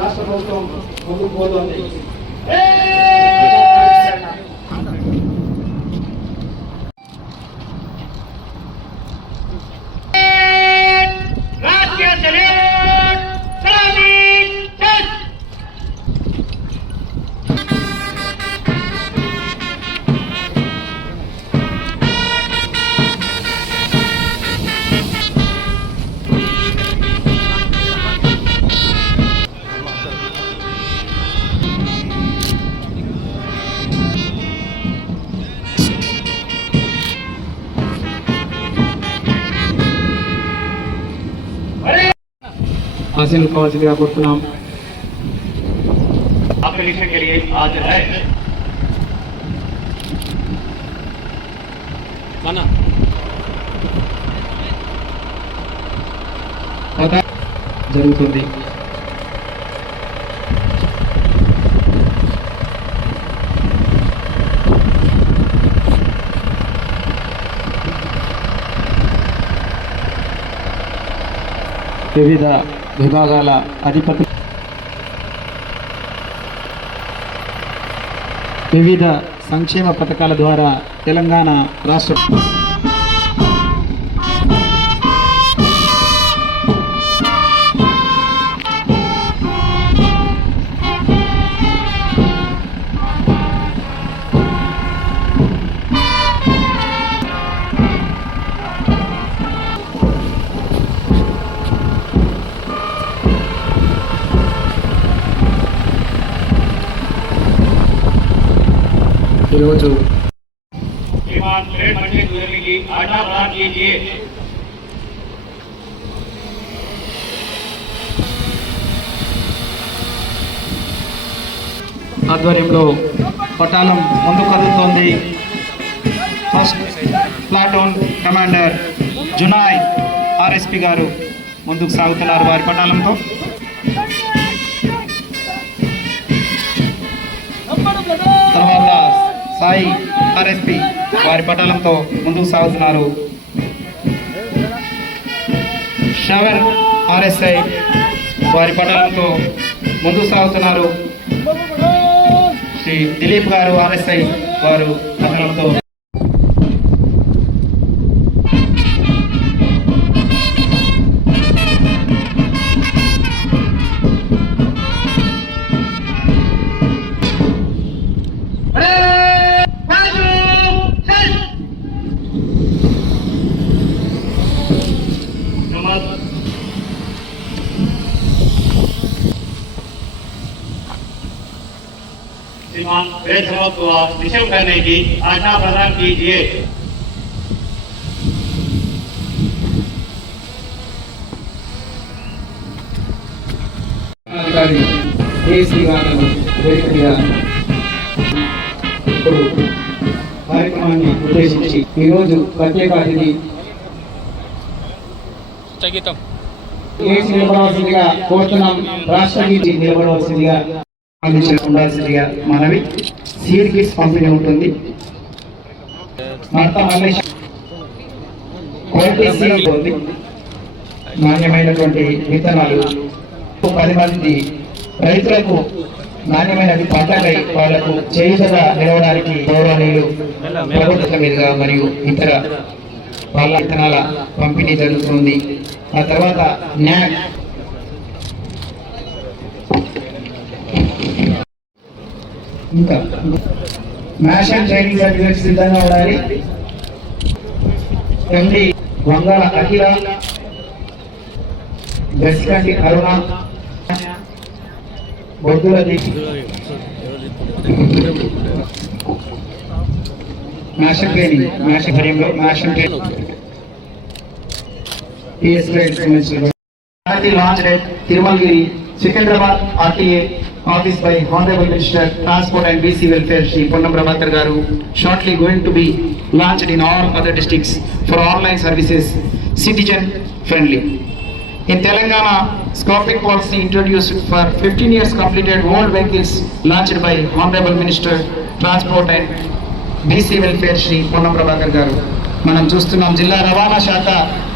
రాష్ట్ర ప్రభుత్వం ముందుకు పోతోంది. हासिल कावाल्सिदिगा कोरुतुन्नाम। आपके लिखने के लिए हाजिर है माना पता जरूरतुंदी। विविध విభాగాల అధిపతి వివిధ సంక్షేమ పథకాల ద్వారా తెలంగాణ రాష్ట్ర ఈరోజు ఆధ్వర్యంలో పటాలం ముందుకు కదులుతోంది. ఫస్ట్ ప్లాటూన్ కమాండర్ జునాయ్ ఆర్ఎస్పి గారు ముందుకు సాగుతున్నారు వారి పటాలంతో. తర్వాత సాయి ఆర్ఎస్పి వారి పటాలంతో ముందుకు సాగుతున్నారు. షవర్ ఆర్ఎస్ఐ వారి పటాలంతో ముందుకు సాగుతున్నారు. శ్రీ దిలీప్ గారు ఆర్ఎస్ఐ వారు పటాలంతో को निशुल्क करने की आज्ञा प्रदान कीजिए। కార్యక్రమాన్ని ఉద్దేశించి ఈరోజు ప్రత్యేక అతిథి నిలబడవలసిందిగా కోరుతున్నాం. రాష్ట్ర గీతి నిలబడవలసిందిగా ఉండాల్సిందిగా మనవి. సీడ్ కిట్స్ పంపిణీ ఉంటుంది. నాణ్యమైనటువంటి విత్తనాలు 10 మంది రైతులకు నాణ్యమైన పంటలై వాళ్లకు చేయుతగా నిలవడానికి గౌరవనీయులు ప్రభుత్వం మీదుగా మరియు ఇతర వాళ్ళ విత్తనాల పంపిణీ జరుగుతుంది. ఆ తర్వాత న్యాక్ ఇంకా నేషనల్ ట్రైనింగ్ సర్టిఫికేట్ సిద్ధంగా ఉండాలి. ఎండి వంగల అఖిల, దశకంటి అరుణ, బొద్దులది national training national training PS grade launch date Tirumalagiri Secunderabad RTA office by Honorable Minister Transport and BC Welfare Shri Ponnam Prabhakar Garu, shortly going to be launched in all other districts for online services, citizen friendly. In Telangana, scoping policy introduced for 15 years completed old vehicles launched by Honorable Minister Transport and BC Welfare Shri Ponnam Prabhakar Garu. మనం చూస్తున్నాం జిల్లా రవాణా శాఖ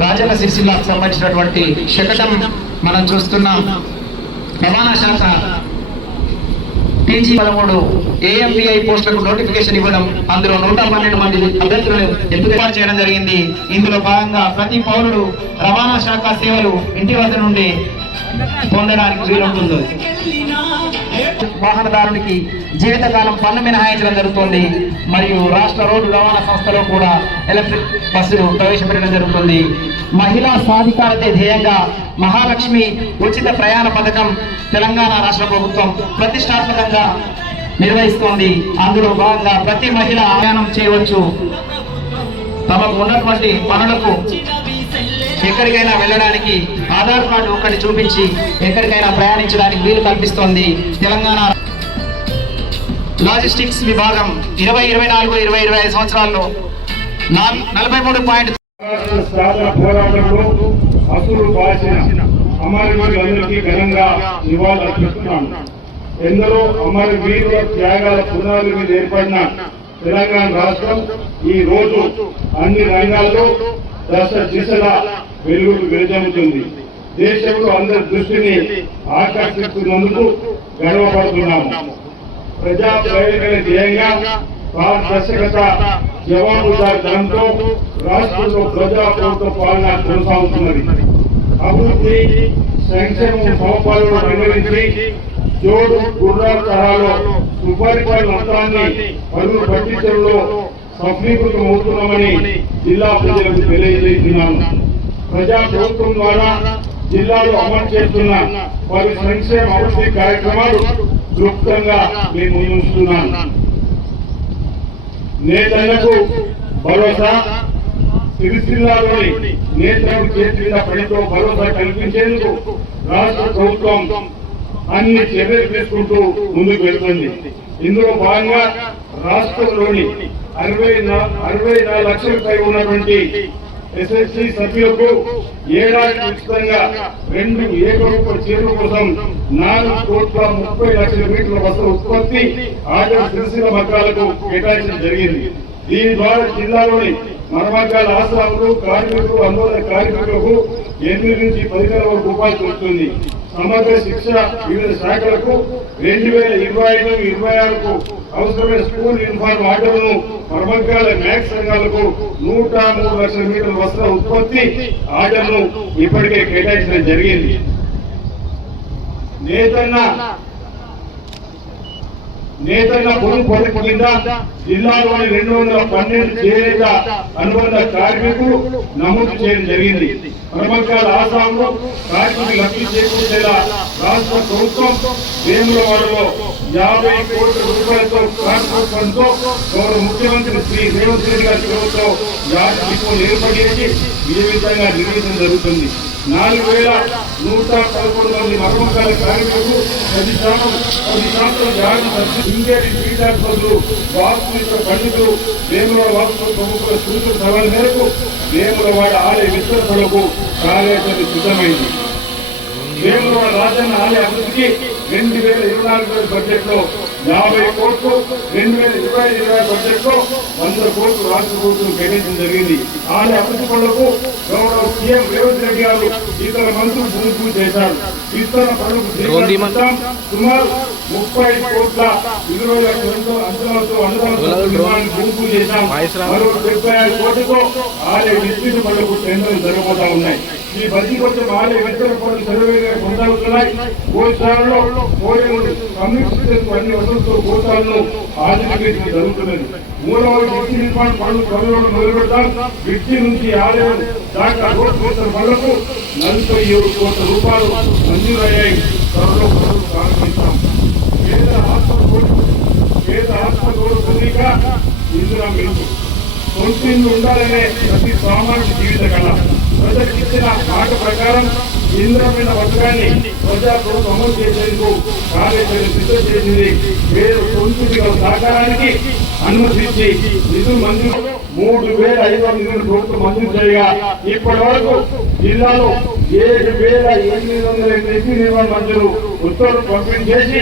రాజన్న సిరిసిల్లకు సంబంధించినటువంటి శకటం మనం చూస్తున్నాం. రవాణా శాఖ టీజీ 13 ఏఎంబీఐ పోస్టులకు నోటిఫికేషన్ ఇవ్వడం, అందులో 112 మంది అభ్యర్థులను ఎంపిక చేయడం జరిగింది. ఇందులో భాగంగా ప్రతి పౌరుడు రవాణా శాఖ సేవలు ఇంటి వద్ద నుండి పొందడానికి వీలుంటుంది. వాహనదారునికి జీవితకాలం పన్ను మినహాయించడం జరుగుతుంది. మరియు రాష్ట్ర రోడ్డు రవాణా సంస్థలో కూడా ఎలక్ట్రిక్ బస్సులు ప్రవేశపెట్టడం జరుగుతుంది. మహిళా సాధికారతే ధ్యేయంగా మహాలక్ష్మి ఉచిత ప్రయాణ పథకం తెలంగాణ రాష్ట్ర ప్రభుత్వం ప్రతిష్టాత్మకంగా నిర్వహిస్తోంది. అందులో భాగంగా ప్రతి మహిళ ప్రయాణం చేయవచ్చు. తమకు ఉన్నటువంటి పనులకు ఎక్కడికైనా వెళ్ళడానికి ఆధార్ కార్డు ఒకటి చూపించి ఎక్కడికైనా ప్రయాణించడానికి వీలు కల్పిస్తోంది తెలంగాణ. లాజిస్టిక్స్ విభాగం 2024-2025 సంవత్సరాల్లో 43 పోరాటంలో అసులు బాసిన అమరవీరులందరికీ ఘనంగా నివాళులర్పిస్తున్నాను. ఎందరో అమరవీరుల త్యాగాల పునాది మీద ఏర్పడిన తెలంగాణ రాష్ట్రం ఈ రోజు అన్ని రంగాల్లో దశ దిశలా వెలుగులు వెలుజమ్ముతుంది. దేశంలో అందరి దృష్టిని ఆకర్షిస్తున్నందుకు గర్వపడుతున్నాము. ప్రజా ప్రయోజన ధ్యేయంగా పారదర్శకత జవాబుదారితనంతో రాష్ట్రంలో ప్రజా ప్రభుత్వ పాలన కొనసాగుతున్నది. అభివృద్ధి సంక్షేమం సమపాలన నిర్వహించి జోడు గుర్రాల తరహాలో సుపరిపాలన మొత్తాన్ని పరుగు పట్టించడంలో సఫలీకృతమవుతున్నామని జిల్లా ప్రజలకు తెలియజేస్తున్నాను. ప్రజా ప్రభుత్వం ద్వారా జిల్లాలో అమలు చేస్తున్న పలు సంక్షేమ అభివృద్ధి కార్యక్రమాలు క్లుప్తంగా మేము ముందుస్తున్నాను. నేతలకు భరోసా, సిరిసిల్లాలోని నేతలకు చేసిన పనితో భరోసా కల్పించేందుకు రాష్ట్ర ప్రభుత్వం అన్ని చర్యలు తీసుకుంటూ ముందుకు వెళ్తుంది. ఇందులో భాగంగా రాష్ట్రంలోని 64 లక్షల పై ఉన్నటువంటి ఎస్ఎస్సి సభ్యులకు ఏడాది ఉచితంగా 2 ఏకరూప చీరల కోసం 4,30,00,000 మీటర్ల వస్త్ర ఉత్పత్తి ఆజా సిరిసిల్ల మగ్గాలకు కేటాయించడం జరిగింది. దీని ద్వారా జిల్లాలోని మరమగ్గాల ఆశ్రమాలు కార్మికులు ఆందోళన కార్మికులకు 8 నుంచి 10,000 వరకు ఉపాధి వస్తుంది. సమగ్ర శిక్ష వివిధ శాఖలకు 2025-26కు అవసరమైన స్కూల్ యూనిఫామ్ ఆర్డర్లను మరమగ్గాల మ్యాక్స్ సంఘాలకు 103 లక్షల మీటర్ల వస్త్ర ఉత్పత్తి ఆర్డర్ను ఇప్పటికే కేటాయించడం జరిగింది. నేతన్న భూమి పథకం కింద జిల్లాలోని 212 చేనేత అనుబంధ కార్మికులు నమోదు చేయడం జరిగింది. మరమగ్గాల ఆసాంలో కార్మికులు లబ్ధి చేకూర్చేలా రాష్ట్ర ప్రభుత్వం వేములవాడలో 50 కోట్ల రూపాయలతో ట్రాన్స్పోర్ట్ ఫండ్తో గౌరవ ముఖ్యమంత్రి శ్రీ రేవంత్ రెడ్డి గారి ప్రభుత్వం యాడ్ డిపోలు ఏర్పడి విజయవంతంగా నిర్వహించడం జరుగుతుంది. 4,111 మంది మరమగ్గాల కార్మికులకు 10 శాతం యాడ్ ఇంకేటి ఫీడ్బ్యాక్ బదులు వాస్తుమిత్ర పండితులు వేములవాడ వాస్తు ప్రముఖుల సూచన సవాల మేరకు వేములవాడ ఆలయ విస్తరణకు కార్యాచరణ సిద్ధమైంది. వేములవాడ రాజన్న ఆలయ అభివృద్ధికి 2024 బడ్జెట్ లో 50 కోట్లు, 2025 బడ్జెట్ లో 100 కోట్లు రాష్ట్ర ప్రభుత్వం కేటాయించడం జరిగింది. ఆలయ అభివృద్ధి పనులకు గౌరవ సీఎం రేవంత్ రెడ్డి గారు ఇతర మంత్రులు భూమి పూజ చేశారు. విస్తరణ పనులకు సుమారు 30 కోట్ల 20 లక్షల అంచనాలతో అనుదానం భూమి పూజ చేశాం. మరో 75 కోట్లతో ఆలయ విస్తృత పనులకు టెండర్లు జరగబోతా ఉన్నాయి. ఈ బడ్జెట్ కోసం ఆలయ విస్తరణ పనులు సర్వేగా కొనసాగుతున్నాయి. గోశాలలో కోడిలు సంరక్షించేందుకు అన్ని వసతులతో గోశాలను ఆధునీకరించడం జరుగుతున్నది. మూడవ బ్రిడ్జి నిర్మాణ పనులు త్వరలో మొదలుపెడతాం. బ్రిడ్జి నుంచి ఆలయం దాకా రోడ్డు విస్తరణ పనులకు 47 కోట్ల రూపాయలు మంజూరయ్యాయి. త్వరలో పనులు ప్రారంభిస్తాం. పేద ఆత్మగౌరవ పొందిక ఇందులో మీకు సొంతిల్లు ఉండాలనే ప్రతి సామాన్య జీవిత కళ. ప్రజలకు ఇచ్చిన మాట ప్రకారం ఇంద్రమైన పథకాన్ని ప్రజా ప్రభుత్వం అమలు చేసేందుకు కార్యాచరణ సిద్ధం చేసింది. పేరు సొంతిగా సాకారానికి అనుమతించి నిధులు మంజూరు 3,500 కోట్లు మంజూరు చేయగా ఇప్పటి వరకు జిల్లాలో 7,800 నిర్మాణ మంజూరు ఉత్తర్వులు పంపిణీ చేసి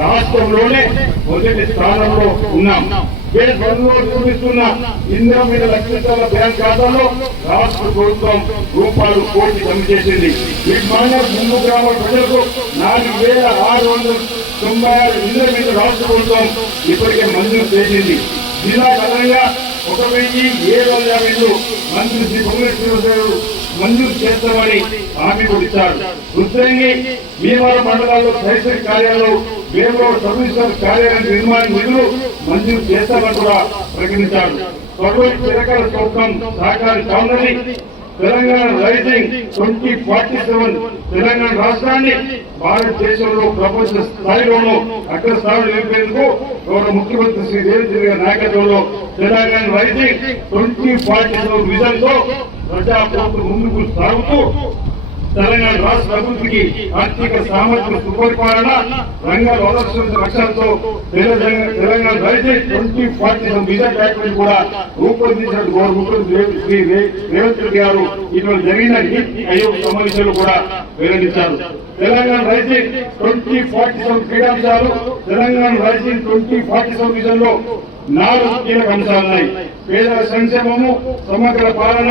రాష్ట్రంలోనే మొదటి స్థానంలో ఉన్నాం. చూపిస్తున్న ఇంద్రమైన లక్షల బ్యాంక్ ఖాతాలో రాష్ట్ర ప్రభుత్వం రూపాయలు కోటి జమ చేసింది. ముందు గ్రామ ప్రజలకు 4,600 96 ఇంటర్మీడియట్ రాష్ట్ర ప్రభుత్వం ఇప్పటికే మంజూరు చేసింది. జిల్లా కథనంగా 1752 మంత్రి శ్రీ పొంగులేశ్వరరావు మంజూరు చేస్తామని హామీ కూడా ఇచ్చారు. రుద్రంగి భీమవరం మండలాల్లో తహసీల్ కార్యాలయంలో వేమూరు సబ్ రిజిస్టర్ కార్యాలయం నిర్మాణ నిధులు మంజూరు చేస్తామని కూడా ప్రకటించారు. త్వరలో చిరకాల చౌకం సహకార చౌదరి తెలంగాణ రైజింగ్ 2047 తెలంగాణ రాష్ట్రాన్ని భారతదేశంలో ప్రపంచ స్థాయిలోనూ అగ్ర స్థాయిలో నిలిపేందుకు గౌరవ ముఖ్యమంత్రి శ్రీ రేవంత్ రెడ్డి గారి నాయకత్వంలో తెలంగాణ రైజింగ్ 2047 విజన్ తో ప్రజాప్రభుత్వం ముందుకు సాగుతూ తెలంగాణ రాష్ట్ర అభివృద్ధికి ఆర్థిక సామర్థ్యం సుపరిపాలన రంగాల లక్ష్యాలతో తెలంగాణ రైజింగ్ 2047 విజన్ డాక్యుమెంట్ కూడా రూపొందించిన గౌరవ ముఖ్యమంత్రి శ్రీ రేవంత్ రెడ్డి గారు ఇటీవల జరిగిన నీతి ఆయోగ్ సమావేశంలో కూడా వెల్లడించారు. తెలంగాణ రైజింగ్ 2047 క్రీడాంశాలు తెలంగాణ రైజింగ్ 2047 విజన్ లో 4 కీలక అంశాలున్నాయి. పేదల సంక్షేమము, సమగ్ర పాలన,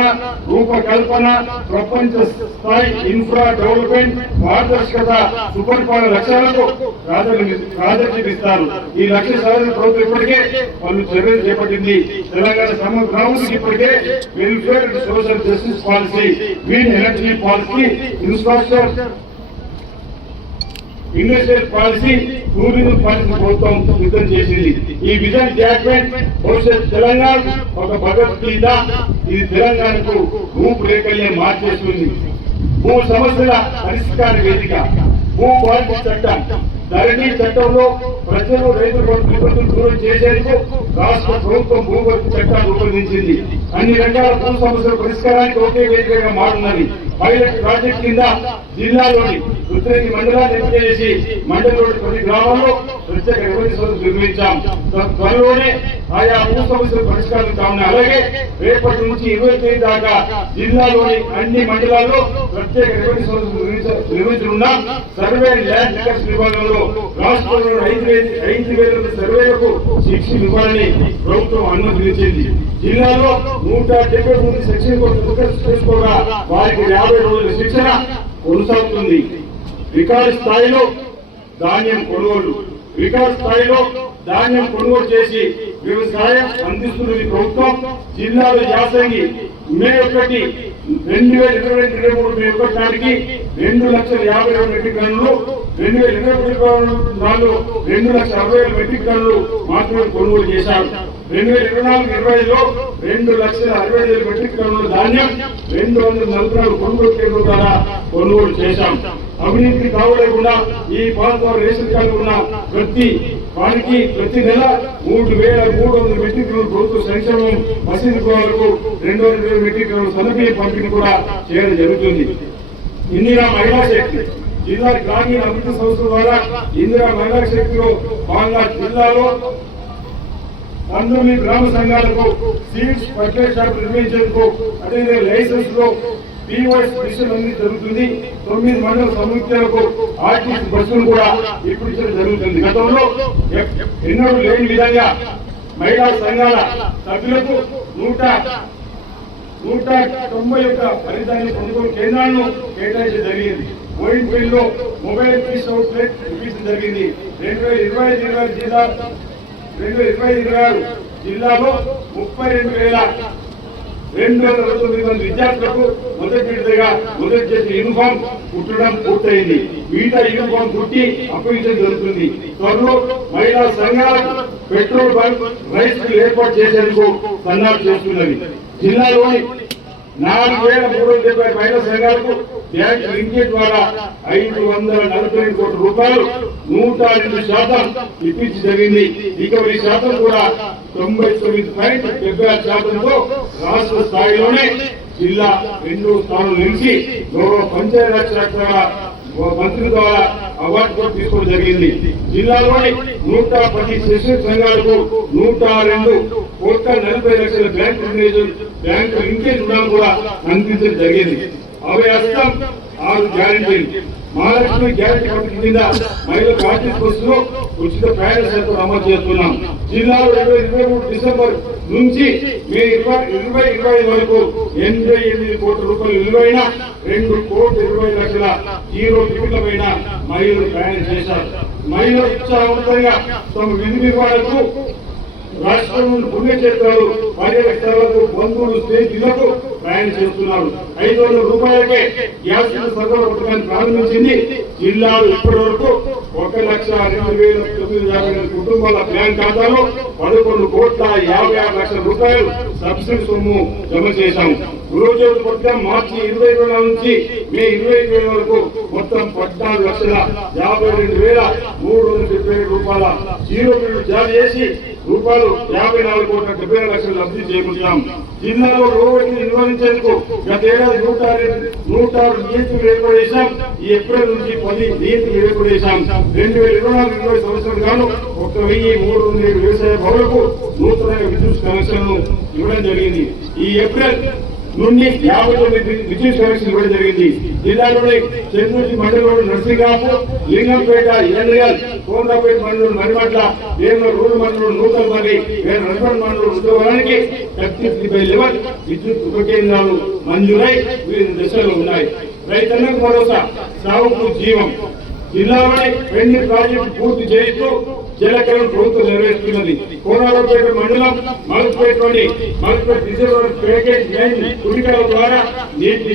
రూపకల్పన, ప్రపంచ స్థాయి ఇన్ఫ్రా డెవలప్మెంట్, పారదర్శకత, సుపరిపాలన లక్ష్యాలకు ప్రాధాన్యత ఇస్తారు. ఈ లక్ష్య సాధన ప్రభుత్వం ఇప్పటికే పలు చర్యలు చేపట్టింది. తెలంగాణ సమగ్ర అభివృద్ధికి ఇప్పటికే welfare and social justice policy, green energy policy, infrastructure industrial policy, tourism policy ప్రభుత్వం సిద్ధం చేసింది. ఈ విజన్ డాక్యుమెంట్ భవిష్యత్ తెలంగాణ ఒక భగవద్గీత. ఇది తెలంగాణకు రూపురేఖల్ని మార్చేస్తుంది. భూ సమస్యల పరిష్కార వేదిక, భూ పాలసీ చట్టం, ధరణి చట్టంలో ప్రజలు రైతుల నిబంధనలు దూరం చేసేందుకు రాష్ట్ర ప్రభుత్వం భూభర్తీ చట్టాన్ని రూపొందించింది. అన్ని రకాల భూ సమస్యల పరిష్కారానికి ఒకే వేదికగా మారున్నది. పైలట్ ప్రాజెక్ట్ కింద జిల్లాలోని రుద్రంగి మండలాన్ని ఎంపిక చేసి మండలంలోని కొన్ని గ్రామాల్లో ప్రత్యేక రెవెన్యూ సదస్సు నిర్వహించాం. త్వరలోనే ఆయా భూ సమస్యల పరిష్కారం కావున అలాగే రేపటి నుంచి 29 దాకా జిల్లాలోని అన్ని మండలాల్లో ప్రత్యేక రెవెన్యూ సదస్సు నిర్వహించనున్నాం. సర్వే ల్యాండ్ రికార్డ్స్ విభాగంలో రాష్ట్రంలో 5,000 సర్వేలకు శిక్షణ ఇవ్వాలని ప్రభుత్వం అనుమతించింది. జిల్లాలో 173 సెక్షన్ చేసుకోగా వారికి 50 రోజుల శిక్షణ కొనసాగుతుంది. రికార్డు స్థాయిలో ధాన్యం కొనుగోలు కొనుగోలు చేసి వ్యవసాయం అందిస్తున్నది ప్రభుత్వం. జిల్లాలో యాసంగి మే 1, 2022-23 మే 1 నాటికి 2,50,000 మెట్రిక్ టన్నులు, 2024 2,60,000 మెట్రిక్ టన్నులు మాత్రమే కొనుగోలు చేశారు. 2024-25లో 2,60,000 మెట్రిక్ టన్నుల ధాన్యం 244 కొనుగోలు కేంద్రాల ద్వారా కొనుగోలు చేశాం. అవినీతికి తావులేకుండా ఈ పాలన రేషన్ కార్డు ఉన్న ప్రతి వారికి ప్రతి నెల 3,300 మెట్రిక్ టన్నుల ప్రభుత్వ సంక్షేమం, మసీదు గృహాలకు 220 మెట్రిక్ టన్నుల సన్నబియ్యం పంపిణీ కూడా చేయడం జరుగుతుంది. ఇందిరా మహిళా శక్తి జిల్లా గ్రామీణ అభివృద్ధి సంస్థ ద్వారా ఇందిరా మహిళా శక్తిలో భాగంగా జిల్లాలో 19 గ్రామ సంఘాలకు సీడ్స్ ఫర్టిలైజర్ షాప్ నిర్వహించేందుకు అదే లైసెన్స్ లో POS మిషన్ అనేది జరుగుతుంది. 9 మండల సముద్రాలకు ఆర్టీసీ బస్సులు కూడా ఇప్పుడు జరుగుతుంది. గతంలో ఎన్నడూ లేని విధంగా మహిళా సంఘాల సభ్యులకు 191 ఫలితాన్ని కొనుగోలు కేంద్రాలను కేటాయించడం జరిగింది. ఓయిన్పల్లిలో మొబైల్ పీస్ అవుట్లెట్ నిర్మించడం జరిగింది. 2025-26 జిల్లాలో 32,229 మంది విద్యార్థులకు మొదటి చేసిన యూనిఫామ్ కుట్టడం పూర్తయింది. మిగతా యూనిఫామ్ కుట్టి అప్పగించడం జరుగుతుంది. త్వరలో మహిళా సంఘాలకు పెట్రోల్ బంక్ రైస్ ఏర్పాటు చేసేందుకు సన్నాహాలు చేస్తున్నది. జిల్లాలోని 4,370 మహిళా సంఘాలకు బ్యాంక్ లింకేజ్ ద్వారా 542 కోట్ల రూపాయలు 102% ఇప్పించి జరిగింది. రికవరీ శాతం కూడా 99.76%తో రాష్ట్ర స్థాయిలోనే జిల్లా 2వ స్థానంలో నిలిచి గౌరవ పంచాయతీరాజ్ శాఖ మంత్రి ద్వారా అవార్డు కూడా తీసుకోవడం జరిగింది. జిల్లాలోని 110 శిశు సంఘాలకు 102,40,40,00,000 బ్యాంకు లింకేజ్ రుణాలు కూడా అందించడం జరిగింది. అవి హస్తం 6 గ్యారెంటీలు. మహాలక్ష్మి గ్యారెంటీ పథకం కింద మహిళలకు ఆర్టీసీ బస్సులో ఉచిత ప్రయాణ సేవలు అమలు చేస్తున్నాం. జిల్లాలో 2023 డిసెంబర్ నుంచి మే 2025 వరకు 88 కోట్ల రూపాయలు విలువైన 2,20,00,000 జీరో టికెట్ల పైన మహిళలు ప్రయాణం చేశారు. మహిళలు ఉత్సాహవంతంగా తమ విధి నిర్వహణకు రాష్ట్రం నుండి పుణ్యక్షేత్రాలు పర్యటనకు బంధువులు స్నేహితులకు ప్రయాణం చేస్తున్నారు. 500 రూపాయలకే గ్యాస్ సరఫరా పథకాన్ని ప్రారంభించింది. జిల్లాలో ఇప్పటి వరకు 1,02,950 కుటుంబాల బ్యాంక్ ఖాతాలో 11,56,00,000 రూపాయలు సబ్సిడీ సొమ్ము జమ చేశాం. గృహజ్యోతి పథకం మార్చి 2020 నుంచి మే 2020 వరకు మొత్తం 14,52,377 రూపాయల జీరో బిల్లు జారీ చేసి రూపాయలు 54,70,00,000 లబ్ధి చేకూర్చాం. జిల్లాలో రోడ్డు నిర్వహించేందుకు గత ఏడాది 106 నియుక్తులు ఏర్పాటు చేశాం. ఈ ఏప్రిల్ నుంచి 10 నియుక్తులు ఏర్పాటు చేశాం. 2024-20 సంవత్సరం గాను 1,307 వ్యవసాయ భవనాలకు నూతనంగా విద్యుత్ కనెక్షన్లు ఇవ్వడం జరిగింది. ఈ ఏప్రిల్ నుండి 59 విద్యుత్ కనెక్షన్ ఇవ్వడం జరిగింది. జిల్లాలోని చెన్నూరు మండలంలోని నర్సింగాపు, లింగంపేట, ఎన్ఎల్, కోండాపేట మండలం మరిమట్ల, రూడు మండలం నూతనపల్లి, రన్పల్ మండలం ఉద్యోగానికి 33/11 విద్యుత్ ఉప కేంద్రాలు మంజూరై వివిధ దశలో ఉన్నాయి. రైతన్నకు భరోసా, సాగుకు జీవం. జిల్లాలోని 2 ప్రాజెక్టు పూర్తి చేస్తూ జలకరణ ప్రభుత్వం నెరవేరుస్తున్నది. కోనాలపేట మండలం మలక్పేటలోని మలక్పేట రిజర్వాయర్ ప్యాకేజ్ 9 కుడికాల ద్వారా నీటి